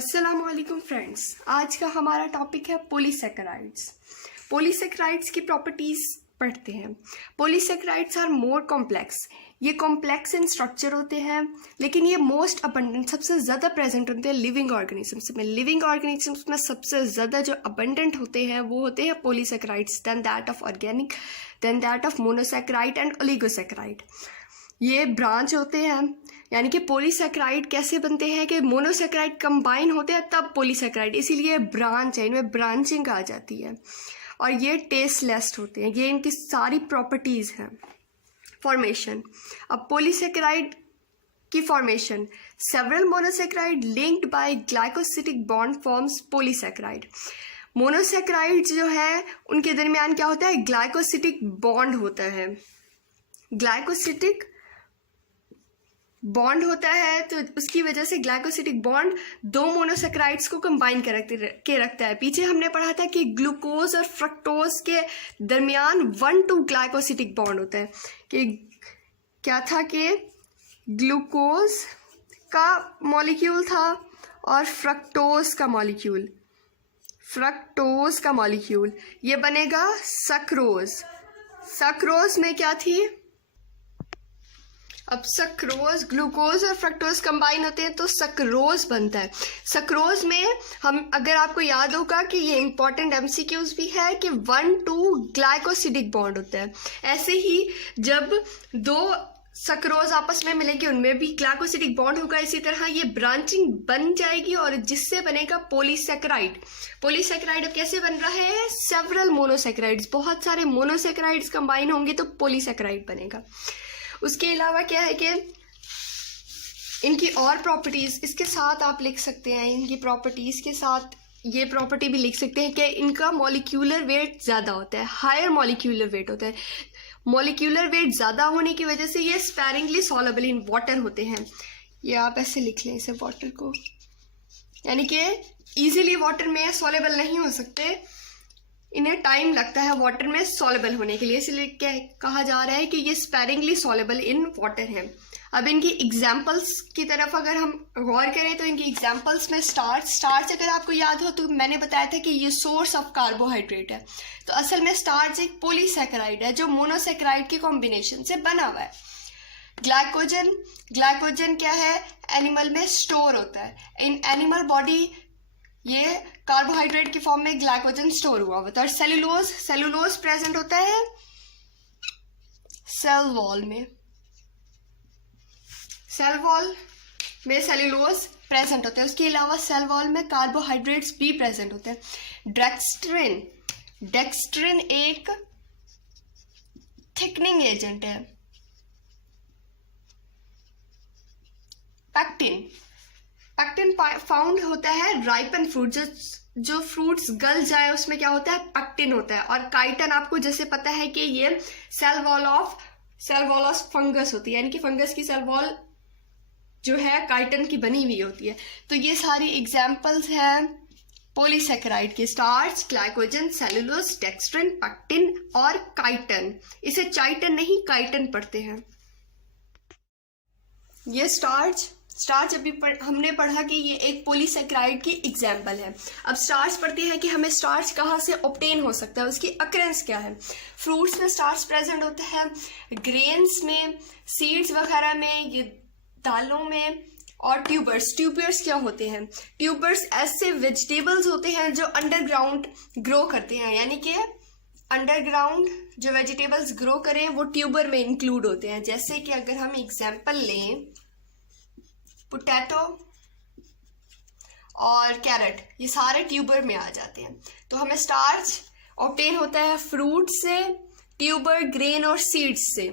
अस्सलाम वालेकुम फ्रेंड्स, आज का हमारा टॉपिक है पॉलीसैकेराइड्स। पॉलीसैकेराइड्स की प्रॉपर्टीज पढ़ते हैं। Polysaccharides are more complex. ये कॉम्प्लेक्स इन स्ट्रक्चर होते हैं, लेकिन ये मोस्ट अबंडेंट सबसे ज़्यादा प्रेजेंट होते हैं लिविंग ऑर्गेनिजम्स में। लिविंग ऑर्गेनिजम्स में सबसे ज़्यादा जो अबंडेंट होते हैं वो होते हैं polysaccharides, then that of organic, then that of monosaccharide and oligosaccharide. ये ब्रांच होते हैं, यानी कि पॉलीसैकेराइड कैसे बनते हैं कि मोनोसैकेराइड कंबाइन होते हैं तब पॉलीसैकेराइड, इसीलिए ब्रांच है, इनमें ब्रांचिंग आ जाती है। और ये टेस्टलेस होते हैं, ये इनकी सारी प्रॉपर्टीज़ हैं। फॉर्मेशन, अब पॉलीसैकेराइड की formation, several monosaccharide linked by glycosidic bond forms polysaccharide. Monosaccharide जो है उनके दरमियान क्या होता है, ग्लाइकोसिटिक बॉन्ड होता है। ग्लाइकोसिटिक बॉन्ड होता है तो उसकी वजह से ग्लाइकोसिटिक बॉन्ड दो मोनोसैकेराइड्स को कंबाइन के रखता है। पीछे हमने पढ़ा था कि ग्लूकोज और फ्रक्टोज के दरमियान 1-2 ग्लाइकोसिटिक बॉन्ड होता है। कि क्या था कि ग्लूकोज का मॉलिक्यूल था और फ्रक्टोज का मॉलिक्यूल ये बनेगा सक्रोज। सक्रोज में क्या थी, अब सक्रोज, ग्लूकोज और फ्रक्टोज कंबाइन होते हैं तो सक्रोज बनता है। सक्रोज में हम, अगर आपको याद होगा कि ये इंपॉर्टेंट एमसीक्यूज भी है कि 1-2 ग्लाइकोसिडिक बॉन्ड होता है। ऐसे ही जब दो सक्रोज आपस में मिलेंगे उनमें भी ग्लाइकोसिडिक बॉन्ड होगा, इसी तरह ये ब्रांचिंग बन जाएगी और जिससे बनेगा पॉलीसैकेराइड। पॉलीसैकेराइड अब कैसे बन रहा है, सेवरल मोनोसैकेराइड्स, बहुत सारे मोनोसैकेराइड्स कंबाइन होंगे तो पॉलीसैकेराइड बनेगा। उसके अलावा क्या है कि इनकी और प्रॉपर्टीज़ इसके साथ आप लिख सकते हैं, इनकी प्रॉपर्टीज़ के साथ ये प्रॉपर्टी भी लिख सकते हैं कि इनका मॉलिक्यूलर वेट ज़्यादा होता है, हायर मॉलिक्यूलर वेट होता है। मॉलिक्यूलर वेट ज़्यादा होने की वजह से ये स्पैरिंगली सॉलेबल इन वाटर होते हैं। ये आप ऐसे लिख लें इसे, वाटर को, यानी कि ईजिली वाटर में सॉलेबल नहीं हो सकते, इन्हें टाइम लगता है वाटर में सॉलेबल होने के लिए, इसलिए क्या कहा जा रहा है कि ये स्पैरिंगली सॉलेबल इन वाटर हैं। अब इनकी एग्जाम्पल्स की तरफ अगर हम गौर करें तो इनकी एग्जाम्पल्स में स्टार्च अगर आपको याद हो तो मैंने बताया था कि ये सोर्स ऑफ कार्बोहाइड्रेट है। तो असल में स्टार्च एक पॉलीसैकेराइड है जो मोनोसैकेराइड के कॉम्बिनेशन से बना हुआ है। ग्लाइकोजन क्या है, एनिमल में स्टोर होता है। इन एनिमल बॉडी ये कार्बोहाइड्रेट की फॉर्म में ग्लाइकोजन स्टोर हुआ होता है। और सेलुलोज प्रेजेंट होता है सेल वॉल में। सेल वॉल में सेलुलोज प्रेजेंट होता है। उसके अलावा सेल वॉल में कार्बोहाइड्रेट्स भी प्रेजेंट होते हैं। डेक्स्ट्रिन एक थिकनिंग एजेंट है। पैक्टिन फाउंड होता है राइपन फ्रूट, जो फ्रूट्स गल जाए उसमें क्या होता है, पैक्टिन होता है। और काइटन आपको जैसे पता है कि ये सेल वॉल ऑफ फंगस होती है, यानी कि फंगस की सेल वॉल जो है काइटन की बनी हुई होती है। तो ये सारी एग्जाम्पल्स हैं पॉलीसैकेराइड की, starch, glycogen, cellulose, dextrin, pectin और काइटन। इसे चाइटन नहीं काइटन पढ़ते हैं। ये स्टार्च अभी हमने पढ़ा कि ये एक पॉलीसैकेराइड की एग्जाम्पल है। अब स्टार्च पढ़ते हैं कि हमें स्टार्च कहाँ से ऑब्टेन हो सकता है, उसकी अकरेंस क्या है। फ्रूट्स में स्टार्च प्रेजेंट होता है, ग्रेन्स में, सीड्स वगैरह में, ये दालों में, और ट्यूबर्स क्या होते हैं, ट्यूबर्स ऐसे वेजिटेबल्स होते हैं जो अंडरग्राउंड ग्रो करते हैं, यानी कि अंडरग्राउंड जो वेजिटेबल्स ग्रो करें वो ट्यूबर में इंक्लूड होते हैं। जैसे कि अगर हम एग्जाम्पल लें पोटैटो और कैरेट, ये सारे ट्यूबर में आ जाते हैं। तो हमें स्टार्च ऑब्टेन होता है फ्रूट से, ट्यूबर, ग्रेन और सीड्स से।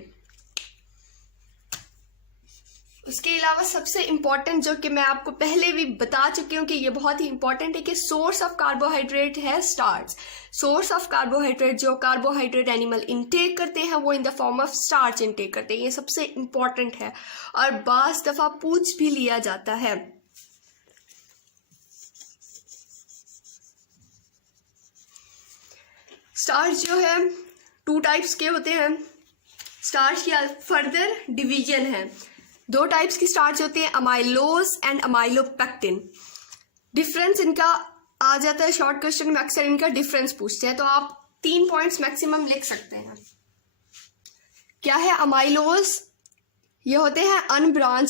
उसके अलावा सबसे इंपॉर्टेंट जो कि मैं आपको पहले भी बता चुकी हूँ कि ये बहुत ही इंपॉर्टेंट है कि सोर्स ऑफ कार्बोहाइड्रेट है स्टार्च। सोर्स ऑफ कार्बोहाइड्रेट, जो कार्बोहाइड्रेट एनिमल इनटेक करते हैं वो इन the form of starch intake करते हैं। ये सबसे इंपॉर्टेंट है और बाज़ दफ़ा पूछ भी लिया जाता है। स्टार्च जो है 2 टाइप्स के होते हैं। स्टार्च की फर्दर डिवीजन है, 2 टाइप्स की स्टार्च होती है, अमाइलोज एंड अमाइलोपेक्टिन। डिफरेंस इनका आ जाता है शॉर्ट क्वेश्चन में, अक्सर इनका डिफरेंस पूछते हैं, तो आप 3 पॉइंट्स मैक्सिमम लिख सकते हैं। क्या है अमाइलोज? ये होते हैं अनब्रांच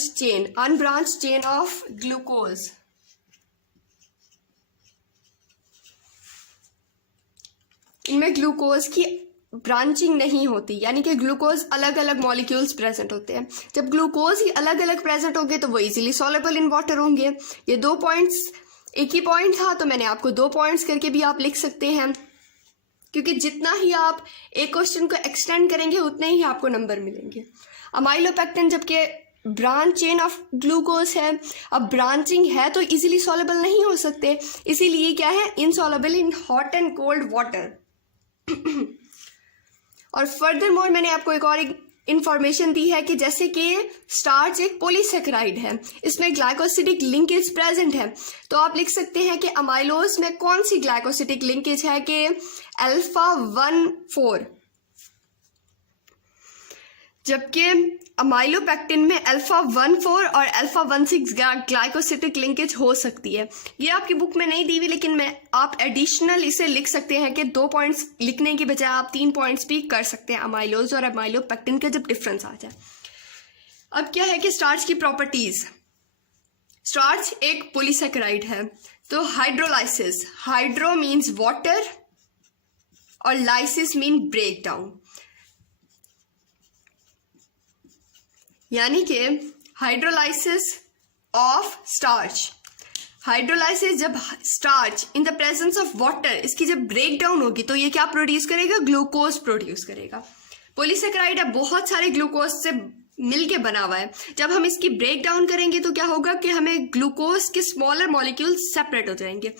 चेन ऑफ ग्लूकोज। इनमें ग्लूकोज की ब्रांचिंग नहीं होती, यानी कि ग्लूकोज अलग अलग मॉलिक्यूल्स प्रेजेंट होते हैं। जब ग्लूकोज ही अलग अलग प्रेजेंट होंगे तो वो इजीली सॉल्युबल इन वाटर होंगे। ये 2 पॉइंट्स, एक ही पॉइंट था तो मैंने आपको 2 पॉइंट्स करके भी आप लिख सकते हैं, क्योंकि जितना ही आप एक क्वेश्चन को एक्सटेंड करेंगे उतने ही आपको नंबर मिलेंगे। अमाइलोपेक्टिन जबकि ब्रांच चेन ऑफ ग्लूकोज है, अब ब्रांचिंग है तो इजीली सॉल्युबल नहीं हो सकते, इसीलिए क्या है, insoluble in hot and cold water. और फर्दर मोर मैंने आपको एक और इंफॉर्मेशन दी है कि जैसे कि स्टार्च एक पॉलीसेकेराइड है, इसमें ग्लाइकोसिडिक लिंकेज प्रेजेंट है, तो आप लिख सकते हैं कि अमाइलोज में कौन सी ग्लाइकोसिडिक लिंकेज है कि अल्फा 1,4, जबकि अमाइलोपेक्टिन में अल्फा 1,4 और अल्फा 1,6 ग्लाइकोसिडिक लिंकेज हो सकती है। ये आपकी बुक में नहीं दी हुई, लेकिन आप एडिशनल इसे लिख सकते हैं कि 2 पॉइंट्स लिखने की बजाय आप 3 पॉइंट्स भी कर सकते हैं अमाइलोज और अमाइलोपेक्टिन का जब डिफरेंस आ जाए। अब क्या है कि स्टार्च की प्रॉपर्टीज, स्टार्च एक पॉलीसेकेराइड है, तो हाइड्रोलाइसिस, हाइड्रो मीन्स वाटर और लाइसिस मीन ब्रेक डाउन, यानी कि हाइड्रोलाइसिस ऑफ स्टार्च, हाइड्रोलाइसिस जब starch in the presence of water इसकी जब ब्रेक डाउन होगी तो ये क्या प्रोड्यूस करेगा, ग्लूकोज प्रोड्यूस करेगा। पॉलीसेकेराइड है बहुत सारे ग्लूकोज से मिलके बना हुआ है, जब हम इसकी ब्रेक डाउन करेंगे तो क्या होगा कि हमें ग्लूकोज के स्मॉलर मॉलिक्यूल्स सेपरेट हो जाएंगे,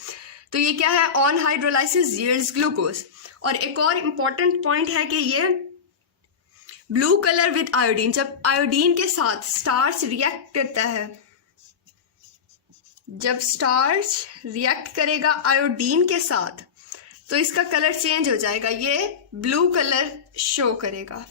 तो ये क्या है, ऑन हाइड्रोलाइसिस यील्ड्स ग्लूकोज। और एक और इम्पॉर्टेंट पॉइंट है कि ये ब्लू कलर विद आयोडीन, जब आयोडीन के साथ स्टार्च रिएक्ट करता है, जब स्टार्च रिएक्ट करेगा आयोडीन के साथ तो इसका कलर चेंज हो जाएगा, ये ब्लू कलर शो करेगा।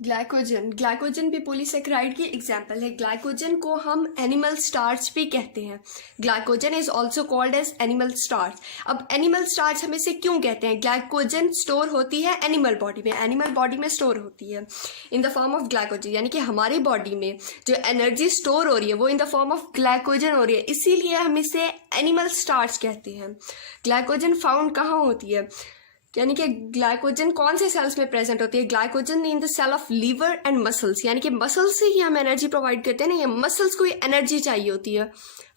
ग्लाइकोजन, ग्लाइकोजन भी पॉलीसेकेराइड की एग्जाम्पल है। ग्लाइकोजन को हम एनिमल स्टार्च भी कहते हैं, glycogen is also called as animal starch. अब एनिमल स्टार्च हम इसे क्यों कहते हैं, ग्लाइकोजन स्टोर होती है एनिमल बॉडी में, एनिमल बॉडी में स्टोर होती है in the form of glycogen, यानी कि हमारी बॉडी में जो एनर्जी स्टोर हो रही है वो इन द फॉर्म ऑफ ग्लाइकोजन हो रही है, इसीलिए हम इसे एनिमल स्टार्च कहते हैं। ग्लाइकोजन फाउंड कहाँ होती है, यानी कि ग्लाइकोजन कौन से सेल्स में प्रेजेंट होती है, glycogen in the cell of liver and muscles, यानी कि मसल्स से ही हम एनर्जी प्रोवाइड करते हैं ना, ये मसल्स को एनर्जी चाहिए होती है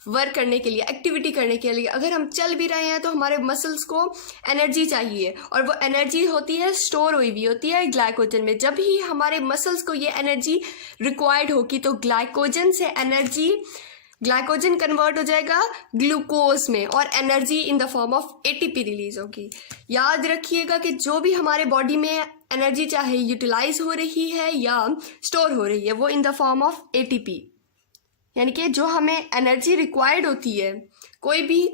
वर्क करने के लिए, एक्टिविटी करने के लिए। अगर हम चल भी रहे हैं तो हमारे मसल्स को एनर्जी चाहिए और वो एनर्जी होती है स्टोर हुई हुई होती है ग्लाइकोजन में। जब ही हमारे मसल्स को ये एनर्जी रिक्वायर्ड होगी तो ग्लाइकोजन से एनर्जी, ग्लाइकोजन कन्वर्ट हो जाएगा ग्लूकोज में और energy in the form of ATP release होगी। याद रखिएगा कि जो भी हमारे बॉडी में एनर्जी चाहे यूटिलाइज हो रही है या स्टोर हो रही है वो इन द फॉर्म ऑफ एटीपी, यानी कि जो हमें एनर्जी रिक्वायर्ड होती है कोई भी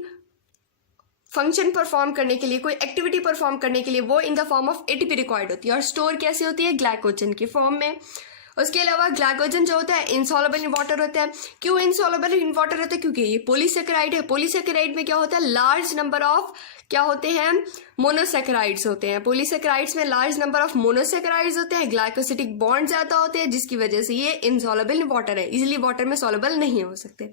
फंक्शन परफॉर्म करने के लिए, कोई एक्टिविटी परफॉर्म करने के लिए, वो इन the form of ATP required होती है और स्टोर कैसे होती है, ग्लाइकोजन की फॉर्म में। उसके अलावा ग्लाइकोजन जो होता है इनसॉल्युबल इन वाटर होता है। क्यों इनसॉल्युबल इन वाटर होता है, क्योंकि ये पॉलीसेकेराइड है। पॉलीसेकेराइड में क्या होता है, लार्ज नंबर ऑफ क्या होते हैं, मोनोसेकेराइड्स होते हैं। पॉलीसेकेराइड्स में लार्ज नंबर ऑफ मोनोसेकेराइड्स होते हैं, ग्लाइकोसिडिक बॉन्ड ज्यादा होते हैं, जिसकी वजह से ये इनसॉल्युबल इन वाटर है, इसलिए वाटर में सॉल्युबल नहीं हो सकते।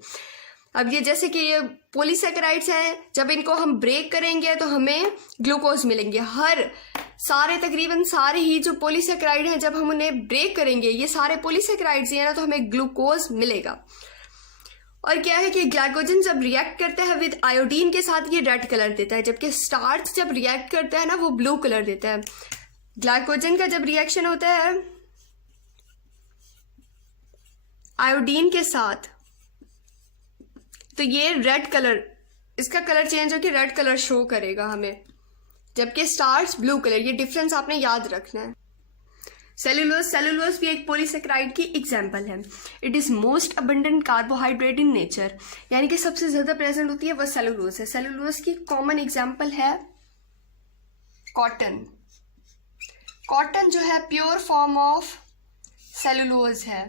अब ये जैसे कि ये पॉलीसेकेराइड्स हैं, जब इनको हम ब्रेक करेंगे तो हमें ग्लूकोज मिलेंगे। तकरीबन सारे ही जो पॉलीसेकेराइड हैं जब हम उन्हें ब्रेक करेंगे, ये सारे पॉलीसेकेराइड्स हैं ना, तो हमें ग्लूकोज मिलेगा। और क्या है कि ग्लाइकोजन जब रिएक्ट करता है विद आयोडीन के साथ ये रेड कलर देता है, जबकि स्टार्च जब रिएक्ट करता है ना वो ब्लू कलर देता है। ग्लाइकोजन का जब रिएक्शन होता है आयोडीन के साथ तो ये रेड कलर, इसका कलर चेंज होकर रेड कलर शो करेगा हमें, जबकि स्टार्च ब्लू कलर। ये डिफरेंस आपने याद रखना है। सेलुलोज भी एक पॉलीसेकेराइड की एग्जाम्पल है। It is most abundant carbohydrate in nature, यानी कि सबसे ज्यादा प्रेजेंट होती है वह सेलुलोज है। सेलुलोज की कॉमन एग्जाम्पल है कॉटन। कॉटन जो है प्योर फॉर्म ऑफ सेलुलोज है।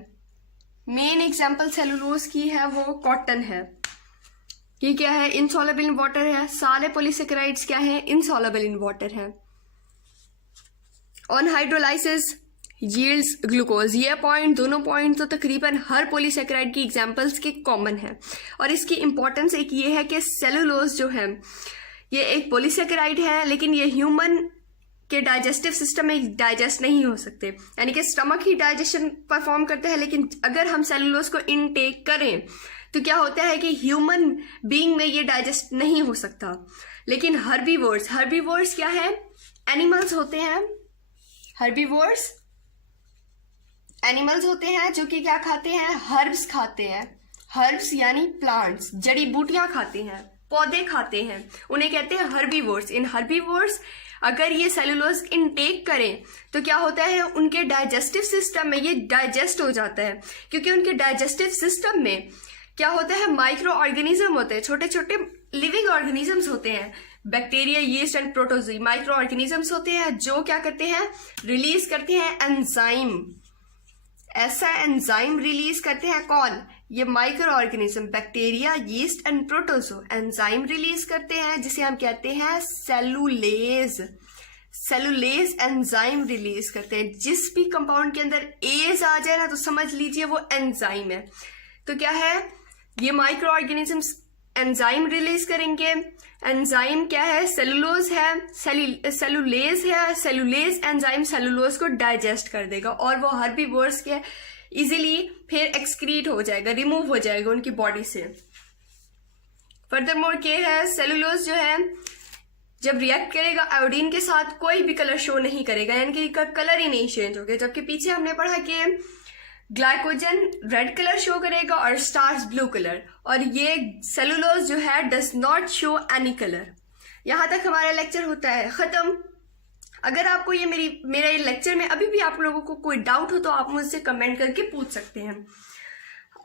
मेन एग्जाम्पल सेलुलोज की है वो कॉटन है। ये क्या है? इनसॉल्युबल इन वाटर है। सारे पॉलीसेकेराइड्स क्या है? इनसॉल्युबल इन वाटर है। On hydrolysis yields glucose. ये पॉइंट, दोनों पॉइंट तो तकरीबन हर पॉलीसेकेराइड की एग्जांपल्स के कॉमन है। और इसकी इंपॉर्टेंस एक ये है कि सेलुलोज जो है ये एक पॉलीसेकेराइड है, लेकिन ये ह्यूमन के डाइजेस्टिव सिस्टम में डाइजेस्ट नहीं हो सकते, यानी कि स्टमक ही डाइजेशन परफॉर्म करते हैं। लेकिन अगर हम सेलुलोज को इनटेक करें तो क्या होता है कि ह्यूमन बीइंग में ये डाइजेस्ट नहीं हो सकता। लेकिन हर्बीवोर्स क्या है? एनिमल्स होते हैं। हर्बीवोर्स एनिमल्स होते हैं जो कि क्या खाते हैं? हर्ब्स खाते हैं। हर्ब्स यानी प्लांट्स, जड़ी बूटियां खाते हैं, पौधे खाते हैं, उन्हें कहते हैं हर्बीवोर्स। इन हर्बीवोर्स अगर ये सेलुलोज इनटेक करें तो क्या होता है? उनके डाइजेस्टिव सिस्टम में ये डाइजेस्ट हो जाता है, क्योंकि उनके डाइजेस्टिव सिस्टम में क्या होता है? माइक्रो ऑर्गेनिज्म होते हैं, छोटे छोटे लिविंग ऑर्गेनिजम्स होते हैं। Bacteria, yeast and protozoa micro organisms होते हैं जो क्या करते हैं? रिलीज करते हैं एंजाइम। ऐसा एंजाइम रिलीज करते हैं कौन? ये micro organism, bacteria, yeast and protozoa enzyme release करते हैं जिसे हम कहते हैं सेलुलेज। सेलुलेज एंजाइम रिलीज करते हैं। जिस भी कंपाउंड के अंदर एज आ जाए ना तो समझ लीजिए वो एंजाइम है। तो क्या है? ये माइक्रो ऑर्गेनिजम्स एंजाइम रिलीज करेंगे। एंजाइम क्या है? सेलुलोज है, सेलुलेज है। सेलुलेज एंजाइम सेलुलोज को डाइजेस्ट कर देगा और वो हर्बीवोर्स के इजीली फिर एक्सक्रीट हो जाएगा, रिमूव हो जाएगा उनकी बॉडी से। फर्दरमोर क्या है? सेलुलोज जो है जब रिएक्ट करेगा आयोडीन के साथ कोई भी कलर शो नहीं करेगा, यानी कि इसका कलर ही नहीं चेंज हो गया। जबकि पीछे हमने पढ़ा कि ग्लाइकोजन रेड कलर शो करेगा और स्टार्च ब्लू कलर, और ये सेलुलोज जो है does not show any colour. यहां तक हमारा लेक्चर होता है खत्म। अगर आपको ये मेरा ये लेक्चर में अभी भी आप लोगों को कोई डाउट हो तो आप मुझसे कमेंट करके पूछ सकते हैं।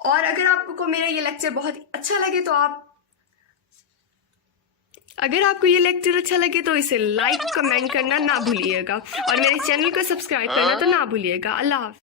और अगर आपको मेरा ये लेक्चर बहुत अच्छा लगे तो इसे लाइक कमेंट करना ना भूलिएगा और मेरे चैनल को सब्सक्राइब करना तो ना भूलिएगा। अल्लाह हाफ़िज़।